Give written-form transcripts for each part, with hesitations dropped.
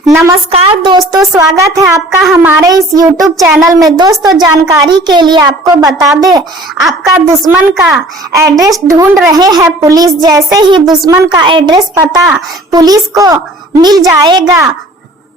नमस्कार दोस्तों, स्वागत है आपका हमारे इस YouTube चैनल में। दोस्तों, जानकारी के लिए आपको बता दें, आपका दुश्मन का एड्रेस ढूंढ रहे हैं पुलिस। जैसे ही दुश्मन का एड्रेस पता पुलिस को मिल जाएगा,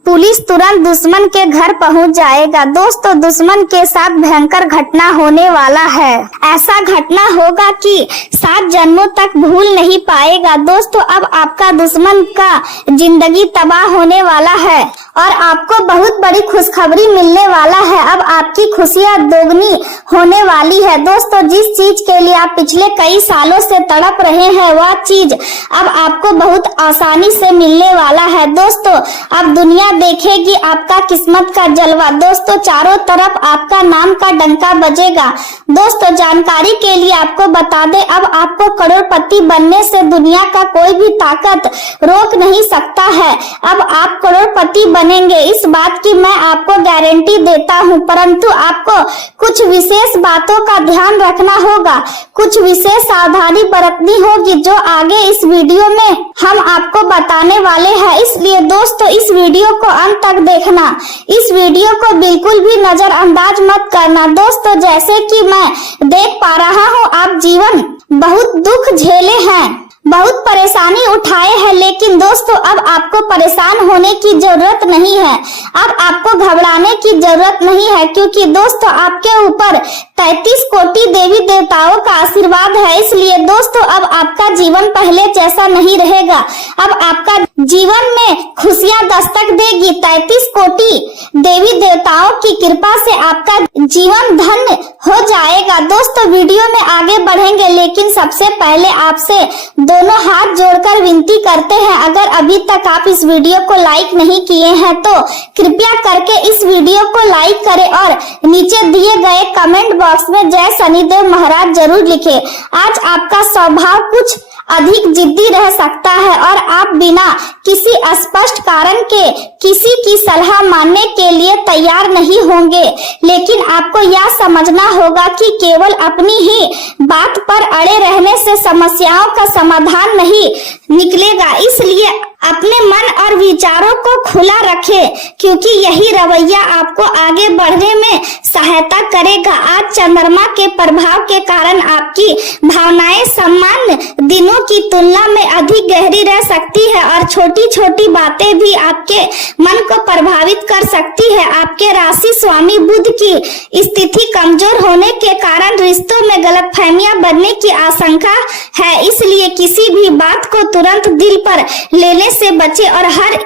पुलिस तुरंत दुश्मन के घर पहुंच जाएगा। दोस्तों, दुश्मन के साथ भयंकर घटना होने वाला है। ऐसा घटना होगा कि 7 जन्मों तक भूल नहीं पाएगा। दोस्तों, अब आपका दुश्मन का जिंदगी तबाह होने वाला है और आपको बहुत बड़ी खुशखबरी मिलने वाला है। अब आपकी खुशियां दोगुनी होने वाली है। दोस्तों, जिस चीज के लिए आप पिछले कई सालों से तड़प रहे हैं, वह चीज अब आपको बहुत आसानी से मिलने वाला है। दोस्तों, अब दुनिया देखेगी आपका किस्मत का जलवा। दोस्तों, चारों तरफ आपका नाम का डंका बजेगा। दोस्तों, जानकारी के लिए आपको बता दें, अब आपको करोड़पति बनने से दुनिया का कोई भी ताकत रोक नहीं सकता है। अब आप करोड़पति बनेंगे, इस बात की मैं आपको गारंटी देता हूं। परंतु आपको कुछ विशेष बातों का ध्यान रखना होगा, कुछ विशेष सावधानी बरतनी होगी, जो आगे इस वीडियो में हम आपको बताने वाले हैं। इसलिए दोस्तों, इस वीडियो को अंत तक देखना, इस वीडियो को बिल्कुल भी नजरअंदाज मत करना। दोस्तों, जैसे कि मैं देख पा रहा हूँ, आप जीवन बहुत दुख झेले हैं, बहुत परेशानी उठाए हैं, लेकिन दोस्तों अब आपको परेशान होने की जरूरत नहीं है। अब आपको घबराने की जरूरत नहीं है, क्योंकि दोस्तों आपके ऊपर 33 कोटि देवी देवताओं का आशीर्वाद है। इसलिए दोस्तों अब आपका जीवन पहले जैसा नहीं रहेगा। अब आपका जीवन में खुशियां दस्तक देगी। 33 कोटि देवी देवताओं की कृपा से आपका जीवन धन्य हो जाएगा। दोस्तों, वीडियो में आगे बढ़ेंगे, लेकिन सबसे पहले आपसे दोनों हाथ जोड़कर विनती करते हैं, अगर अभी तक आप इस वीडियो को लाइक नहीं किए हैं तो कृपया करके इस वीडियो को लाइक करें और नीचे दिए गए कमेंट बॉक्स में जय शनिदेव महाराज जरूर लिखें। आज आपका स्वभाव कुछ अधिक जिद्दी रह सकता है और आप बिना किसी स्पष्ट कारण के किसी की सलाह मानने के लिए तैयार नहीं होंगे। लेकिन आपको यह समझना होगा कि केवल अपनी ही बात पर अड़े रहने से समस्याओं का समाधान नहीं निकलेगा। इसलिए अपने मन और विचारों को खुला रखें, क्योंकि यही रवैया आपको आगे बढ़ने में सहायता करेगा। आज चंद्रमा के प्रभाव के कारण आपकी भावनाएं सामान्य दिनों की तुलना में अधिक गहरी रह सकती है और छोटी छोटी बातें भी आपके मन को प्रभावित कर सकती है। आपके राशि स्वामी बुध की स्थिति कमजोर होने के कारण रिश्तों में गलतफहमियां बनने की आशंका है। इसलिए किसी भी बात को तुरंत दिल पर लेने से बचे और हर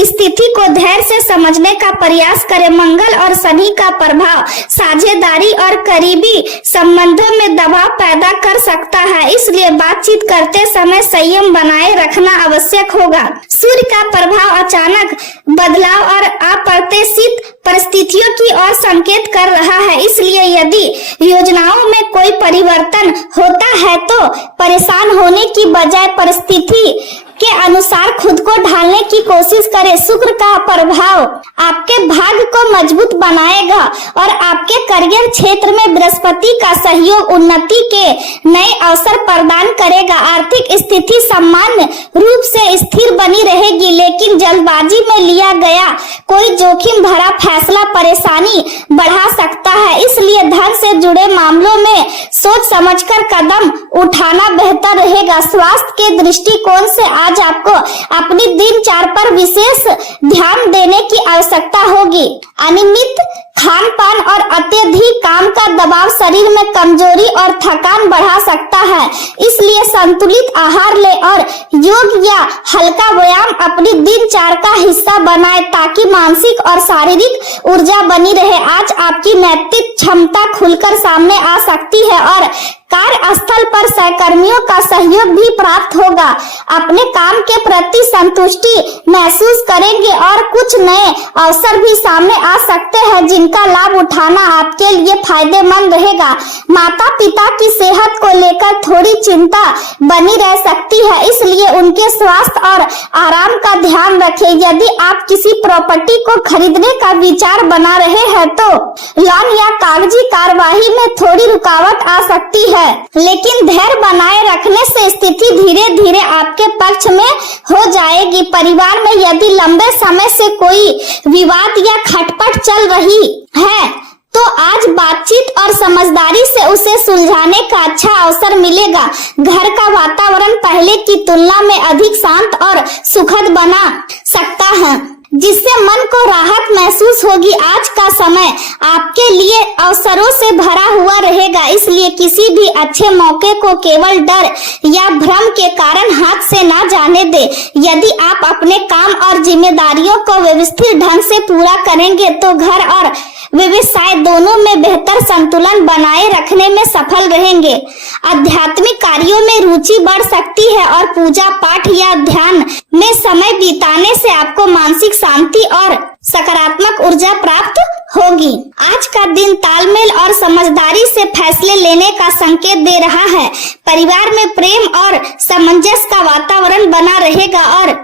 स्थिति को धैर्य से समझने का प्रयास करें। मंगल और शनि का प्रभाव साझेदारी और करीबी संबंधों में दबाव पैदा कर सकता है, इसलिए बातचीत करते समय संयम बनाए रखना आवश्यक होगा। सूर्य का प्रभाव अचानक बदलाव और अप्रत्याशित परिस्थितियों की ओर संकेत कर रहा है। इसलिए यदि योजनाओं में कोई परिवर्तन होता है तो परेशान होने की बजाय परिस्थिति के अनुसार खुद को ढालने की कोशिश करें। शुक्र का प्रभाव आपके भाग्य को मजबूत बनाएगा और आपके करियर क्षेत्र में बृहस्पति का सहयोग उन्नति के नए अवसर प्रदान करेगा। आर्थिक स्थिति सामान्य रूप से स्थिर बनी रहेगी, लेकिन जल्दबाजी में लिया गया कोई जोखिम भरा फैसला परेशानी बढ़ा सकता है। इसलिए धन से जुड़े मामलों में सोच समझकर कदम उठाना बेहतर रहेगा। स्वास्थ्य के दृष्टिकोण से आज आपको अपनी दिनचर्या पर विशेष ध्यान देने की आवश्यकता होगी। अनियमित खान पान और अत्यधिक काम का दबाव शरीर में कमजोरी और थकान बढ़ा सकता है। इसलिए संतुलित आहार ले और योग या हल्का व्यायाम अपनी दिनचर्या का हिस्सा बनाएं, ताकि मानसिक और शारीरिक ऊर्जा बनी रहे। आज आपकी नैतिक क्षमता खुलकर सामने आ सकती है और कार्यस्थल पर सहकर्मियों का सहयोग भी प्राप्त होगा। अपने काम के प्रति संतुष्टि महसूस करेंगे और कुछ नए अवसर भी सामने आ सकते हैं, जिनका लाभ उठाना आपके लिए फायदेमंद रहेगा। माता पिता की सेहत को लेकर थोड़ी चिंता बनी रह सकती है, इसलिए उनके स्वास्थ्य और आराम का ध्यान रखें। यदि आप किसी प्रॉपर्टी को खरीदने का विचार बना रहे हैं तो लोन या कागजी कार्यवाही में थोड़ी रुकावट आ सकती है। है, लेकिन धैर्य बनाए रखने से स्थिति धीरे धीरे आपके पक्ष में हो जाएगी। परिवार में यदि लंबे समय से कोई विवाद या खटपट चल रही है तो आज बातचीत और समझदारी से उसे सुलझाने का अच्छा अवसर मिलेगा। घर का वातावरण पहले की तुलना में अधिक शांत और सुखद बना सकता है, जिससे मन को राहत महसूस होगी। आज का समय आपके लिए अवसरों से भरा हुआ रहेगा, इसलिए किसी भी अच्छे मौके को केवल डर या भ्रम के कारण हाथ से ना जाने दे। यदि आप अपने काम और जिम्मेदारियों को व्यवस्थित ढंग से पूरा करेंगे तो घर और व्यवसाय दोनों में बेहतर संतुलन बनाए रखने में सफल रहेंगे। आध्यात्मिक कार्यों में रुचि बढ़ सकती है और पूजा पाठ या ध्यान में समय बिताने से आपको मानसिक शांति और सकारात्मक ऊर्जा प्राप्त होगी। आज का दिन तालमेल और समझदारी से फैसले लेने का संकेत दे रहा है। परिवार में प्रेम और सामंजस्य का वातावरण बना रहेगा और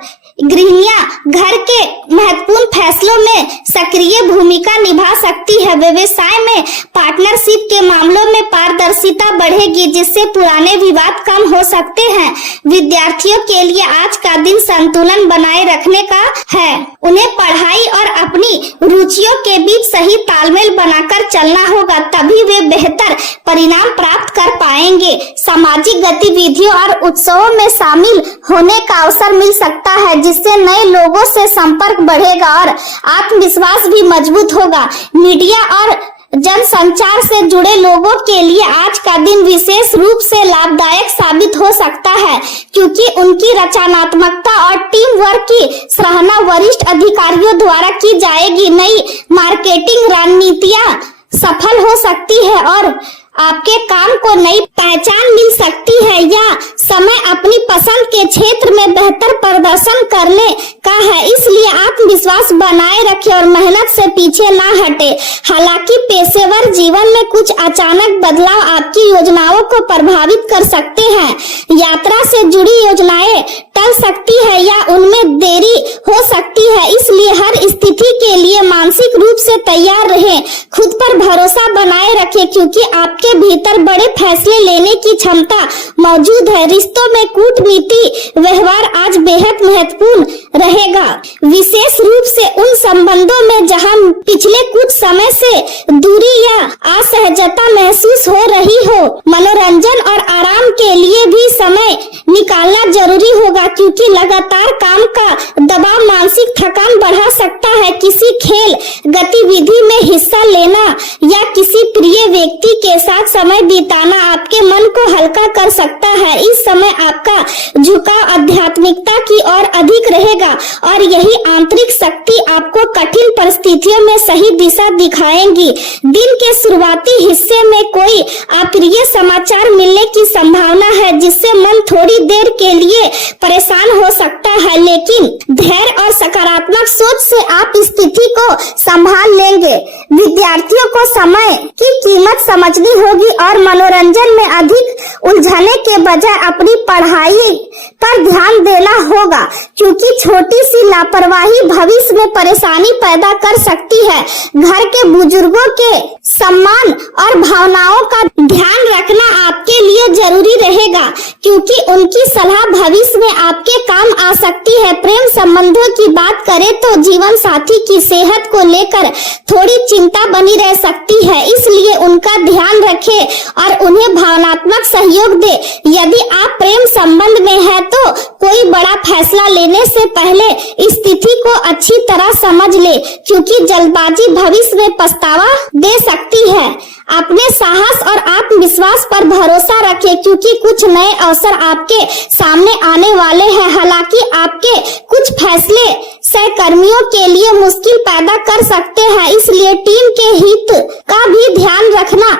गृहिणियां घर के महत्वपूर्ण फैसलों में सक्रिय भूमिका निभा सकती है। व्यवसाय में पार्टनरशिप के मामलों में पारदर्शिता बढ़ेगी, जिससे पुराने विवाद कम हो सकते हैं। विद्यार्थियों के लिए आज का दिन संतुलन बनाए रखने का है। उन्हें पढ़ाई और अपनी रुचियों के बीच सही तालमेल बनाकर चलना होगा, तभी वे बेहतर परिणाम प्राप्त कर पाएंगे। सामाजिक गतिविधियों और उत्सवों में शामिल होने का अवसर मिल सकता है, जिससे नए लोगों से संपर्क बढ़ेगा और आत्मविश्वास भी मजबूत होगा। मीडिया और जनसंचार से जुड़े लोगों के लिए आज का दिन विशेष रूप से लाभदायक साबित हो सकता है, क्योंकि उनकी रचनात्मकता और टीम वर्क की सराहना वरिष्ठ अधिकारियों द्वारा की जाएगी। नई मार्केटिंग रणनीतियां सफल हो सकती है और आपके काम को नई पहचान मिल सकती है। या समय अपनी पसंद के क्षेत्र में बेहतर प्रदर्शन करने का है, इसलिए आत्मविश्वास बनाए रखें और मेहनत से पीछे ना हटे। हालांकि पेशेवर जीवन में कुछ अचानक बदलाव आपकी योजनाओं को प्रभावित कर सकते हैं। यात्रा से जुड़ी योजनाएं टल सकती है या उनमें देरी हो सकती है, इसलिए हर स्थिति के लिए मानसिक रूप से तैयार रहें। खुद पर भरोसा बनाए रखें, क्योंकि आपके भीतर बड़े फैसले लेने की क्षमता मौजूद है। रिश्तों में कूटनीति व्यवहार आज बेहद महत्वपूर्ण रहेगा, विशेष रूप से उन संबंधों में जहां पिछले कुछ समय से दूरी या असहजता महसूस हो रही हो। मनोरंजन और आराम के लिए भी समय निकालना जरूरी होगा, क्योंकि लगातार काम का दबाव मानसिक थकान बढ़ा सकता है। किसी खेल गतिविधि में हिस्सा लेना या किसी प्रिय व्यक्ति के साथ समय बिताना आपके मन को हल्का कर सकता है। इस समय आपका झुकाव आध्यात्मिकता की ओर अधिक रहेगा और यही आंतरिक शक्ति आपको कठिन परिस्थितियों में सही दिशा दिखाएंगी। दिन के शुरुआती हिस्से में कोई अप्रिय समाचार मिलने की संभावना है, जिससे मन थोड़ी देर के लिए परेशान हो सकता है, लेकिन धैर्य और सकारात्मक सोच से आप स्थिति को संभाल लेंगे। विद्यार्थियों को समय की कीमत समझनी होगी और मनोरंजन में अधिक उलझने के बजाय अपनी पढ़ाई पर ध्यान देना होगा, क्योंकि छोटी सी लापरवाही भविष्य में परेशानी पैदा कर सकती है। घर के बुजुर्गों के सम्मान और भावनाओं का ध्यान रखना आपके लिए जरूरी रहेगा, क्योंकि उनकी सलाह भविष्य में आपके काम आ सकती है। प्रेम संबंधों की बात करें तो जीवन साथी की सेहत को लेकर थोड़ी चिंता बनी रह सकती है, इसलिए उनका ध्यान रखें और उन्हें भावनात्मक सहयोग दे। यदि आप प्रेम संबंध में हैं तो कोई बड़ा फैसला लेने से पहले स्थिति को अच्छी तरह समझ ले, क्योंकि जल्दबाजी भविष्य में पछतावा दे सकती है। अपने साहस और आत्मविश्वास पर भरोसा रखें, क्योंकि कुछ नए अवसर आपके सामने आने वाले हैं। हालांकि आपके कुछ फैसले सहकर्मियों के लिए मुश्किल पैदा कर सकते हैं, इसलिए टीम के हित का भी ध्यान रखना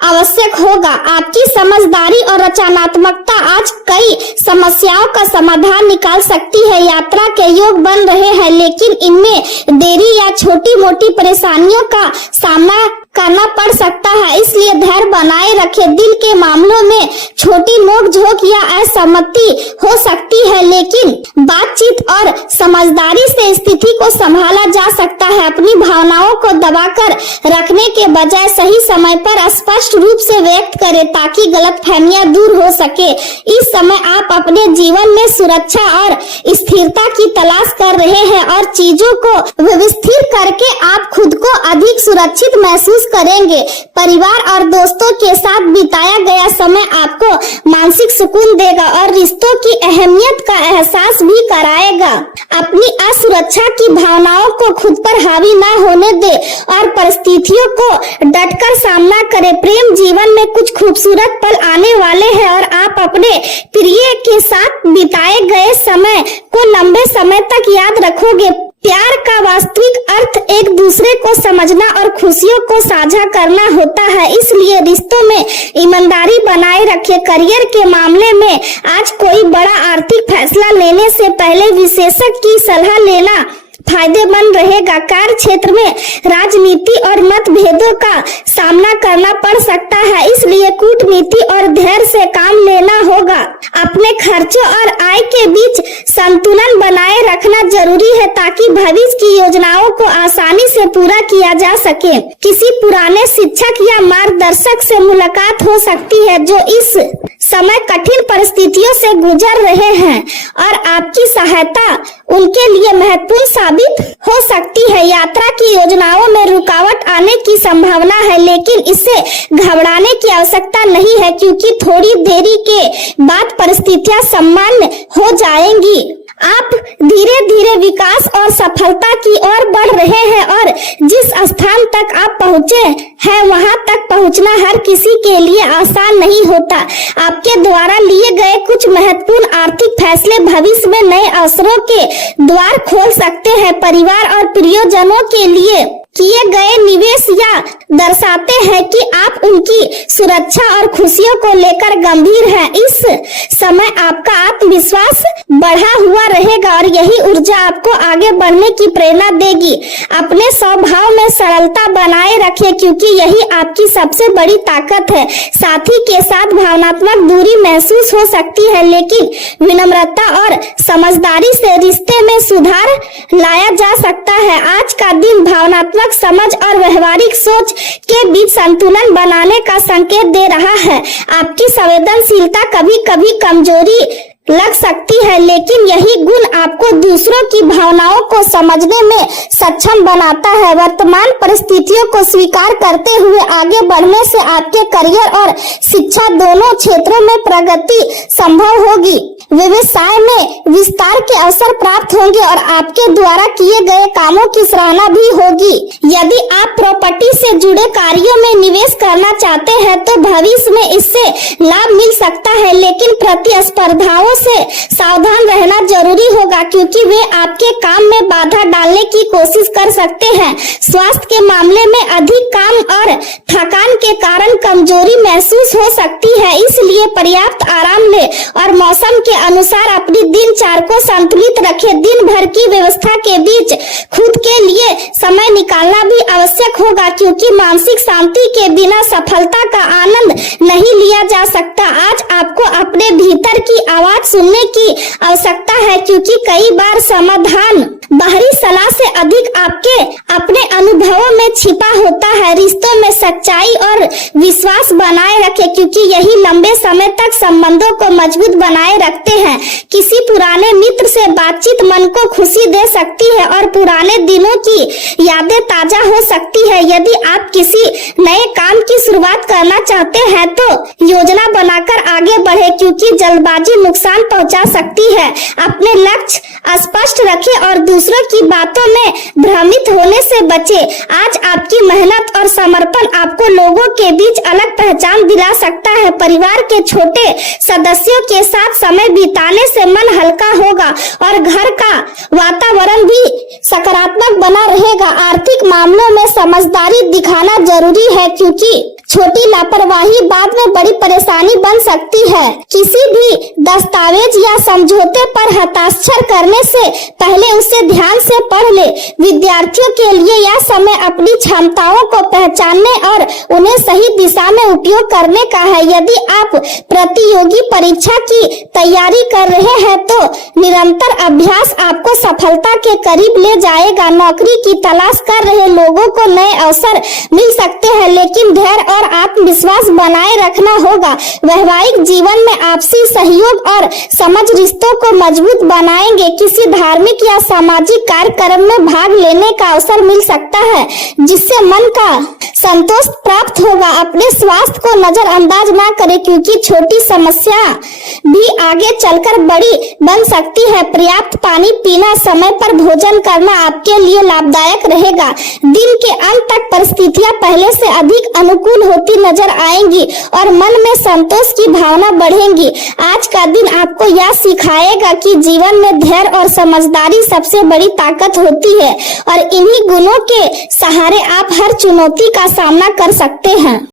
आवश्यक होगा। आपकी समझदारी और रचनात्मकता आज कई समस्याओं का समाधान निकाल सकती है। यात्रा के योग बन रहे हैं, लेकिन इनमें देरी या छोटी मोटी परेशानियों का सामना करना पड़ सकता है, इसलिए धैर्य बनाए रखें। दिल के मामलों में छोटी नोक-झोंक या असहमति हो सकती है, लेकिन बातचीत और समझदारी से स्थिति को संभाला जा सकता है। अपनी भावनाओं को दबाकर रखने के बजाय सही समय पर स्पष्ट रूप से व्यक्त करें ताकि गलतफहमियां दूर हो सके। इस समय आप अपने जीवन में सुरक्षा और स्थिरता की तलाश कर रहे हैं और चीजों को व्यवस्थित करके आप खुद को अधिक सुरक्षित महसूस करेंगे। परिवार और दोस्तों के साथ बिताया गया समय आपको मानसिक सुकून देगा और रिश्तों की अहमियत का एहसास भी कराएगा। अपनी असुरक्षा की भावनाओं को खुद पर हावी ना होने दे और परिस्थितियों को डटकर सामना करें। प्रेम जीवन में कुछ खूबसूरत पल आने वाले हैं और आप अपने प्रिय के साथ बिताए गए समय को लंबे समय तक याद रखोगे। प्यार का वास्तविक अर्थ एक दूसरे को समझना और खुशियों को साझा करना होता है, इसलिए रिश्तों में ईमानदारी बनाए रखें। करियर के मामले में आज कोई बड़ा आर्थिक फैसला लेने से पहले विशेषज्ञ की सलाह लेना फायदेमंद रहेगा। कार्य क्षेत्र में राजनीति और मतभेदों का सामना करना पड़ सकता है, इसलिए कूटनीति और धैर्य से काम लेना होगा। अपने खर्चों और आय के बीच संतुलन बनाए रखना जरूरी है ताकि भविष्य की योजनाओं को आसानी से पूरा किया जा सके। किसी पुराने शिक्षक या मार्गदर्शक से मुलाकात हो सकती है जो इस समय कठिन परिस्थितियों से गुजर रहे हैं और आपकी सहायता उनके लिए महत्वपूर्ण साबित हो सकती है। यात्रा की योजनाओं में रुकावट आने की संभावना है, लेकिन इससे घबराने की आवश्यकता नहीं है क्योंकि थोड़ी देरी के बाद परिस्थितियां सामान्य हो जाएंगी। आप धीरे धीरे विकास और सफलता की ओर बढ़ रहे हैं और जिस स्थान तक आप पहुँचे हैं वहां तक पहुंचना हर किसी के लिए आसान नहीं होता। आपके द्वारा लिए गए कुछ महत्वपूर्ण आर्थिक फैसले भविष्य में नए अवसरों के द्वार खोल सकते हैं। परिवार और प्रियजनों के लिए किए गए निवेश या दर्शाते हैं कि आप उनकी सुरक्षा और खुशियों को लेकर गंभीर हैं। इस समय आपका आत्मविश्वास बढ़ा हुआ रहेगा और यही ऊर्जा आपको आगे बढ़ने की प्रेरणा देगी। अपने स्वभाव में सरलता बनाए रखें क्योंकि यही आपकी सबसे बड़ी ताकत है। साथी के साथ भावनात्मक दूरी महसूस हो सकती है, लेकिन विनम्रता और समझदारी से रिश्ते में सुधार लाया जा सकता है। आज का दिन भावनात्मक समझ और व्यवहारिक सोच के बीच संतुलन बनाने का संकेत दे रहा है। आपकी संवेदनशीलता कभी कभी कमजोरी लग सकती है, लेकिन यही गुण आपको दूसरों की भावनाओं को समझने में सक्षम बनाता है। वर्तमान परिस्थितियों को स्वीकार करते हुए आगे बढ़ने से आपके करियर और शिक्षा दोनों क्षेत्रों में प्रगति संभव होगी। व्यवसाय में विस्तार के अवसर प्राप्त होंगे और आपके द्वारा किए गए कामों की सराहना भी होगी। यदि आप प्रॉपर्टी से जुड़े कार्यों में निवेश करना चाहते हैं तो भविष्य में इससे लाभ मिल सकता है, लेकिन प्रतिस्पर्धाओं से सावधान रहना जरूरी होगा क्योंकि वे आपके काम में बाधा डालने की कोशिश कर सकते हैं। स्वास्थ्य के मामले में अधिक काम और थकान के कारण कमजोरी महसूस हो सकती है, इसलिए पर्याप्त आराम लें और मौसम के अनुसार अपनी दिनचर्या को संतुलित रखें। दिन भर की व्यवस्था के बीच खुद के लिए समय निकालना भी आवश्यक होगा क्योंकि मानसिक शांति के बिना सफलता का आनंद नहीं लिया जा सकता। आज आपको अपने भीतर की आवाज सुनने की आवश्यकता है क्योंकि कई बार समाधान बाहरी सलाह से अधिक आपके अपने अनुभवों में छिपा होता है। रिश्तों में सच्चाई और विश्वास बनाए रखें क्योंकि यही लंबे समय तक संबंधों को मजबूत बनाए रखते हैं। किसी पुराने मित्र से बातचीत मन को खुशी दे सकती है और पुराने दिनों की यादें ताजा हो सकती है। यदि आप किसी नए काम की शुरुआत करना चाहते हैं तो योजना बनाकर आगे बढ़े क्योंकि जल्दबाजी नुकसान पहुंचा सकती है। अपने लक्ष्य स्पष्ट रखें और दूसरों की बातों में भ्रमित होने से बचें। आज आपकी मेहनत और समर्पण आपको लोगों के बीच अलग पहचान दिला सकता है। परिवार के छोटे सदस्यों के साथ समय बिताने से मन हल्का होगा और घर का वातावरण भी सकारात्मक बना रहेगा। आर्थिक मामलों में समझदारी दिखाना जरूरी है क्योंकि छोटी लापरवाही बाद में बड़ी परेशानी बन सकती है। किसी भी दस्तावेज या समझौते पर हस्ताक्षर करने से पहले उसे ध्यान से पढ़ ले। विद्यार्थियों के लिए यह समय अपनी क्षमताओं को पहचानने और उन्हें सही दिशा में उपयोग करने का है। यदि आप प्रतियोगी परीक्षा की तैयारी कर रहे हैं तो निरंतर अभ्यास आपको सफलता के करीब ले जाएगा। नौकरी की तलाश कर रहे लोगों को नए अवसर मिल सकते हैं, लेकिन धैर्य और आत्मविश्वास बनाए रखना होगा। वैवाहिक जीवन में आपसी सहयोग और समझ रिश्तों को मजबूत बनाएंगे। किसी धार्मिक या सामाजिक कार्यक्रम में भाग लेने का अवसर मिल सकता है, जिससे मन का संतोष प्राप्त होगा। अपने स्वास्थ्य को नजरअंदाज ना करें, क्योंकि छोटी समस्या भी आगे चलकर बड़ी बन सकती है। पर्याप्त पानी पीना, समय पर भोजन करना आपके लिए लाभदायक रहेगा। दिन के अंत तक परिस्थितियां पहले से अधिक अनुकूल होती नजर आएंगी और मन में संतोष की भावना बढ़ेगी। आज का दिन आपको यह सिखाएगा कि जीवन में धैर्य और समझदारी सबसे बड़ी ताकत होती है और इन्हीं गुणों के सहारे आप हर चुनौती का सामना कर सकते हैं।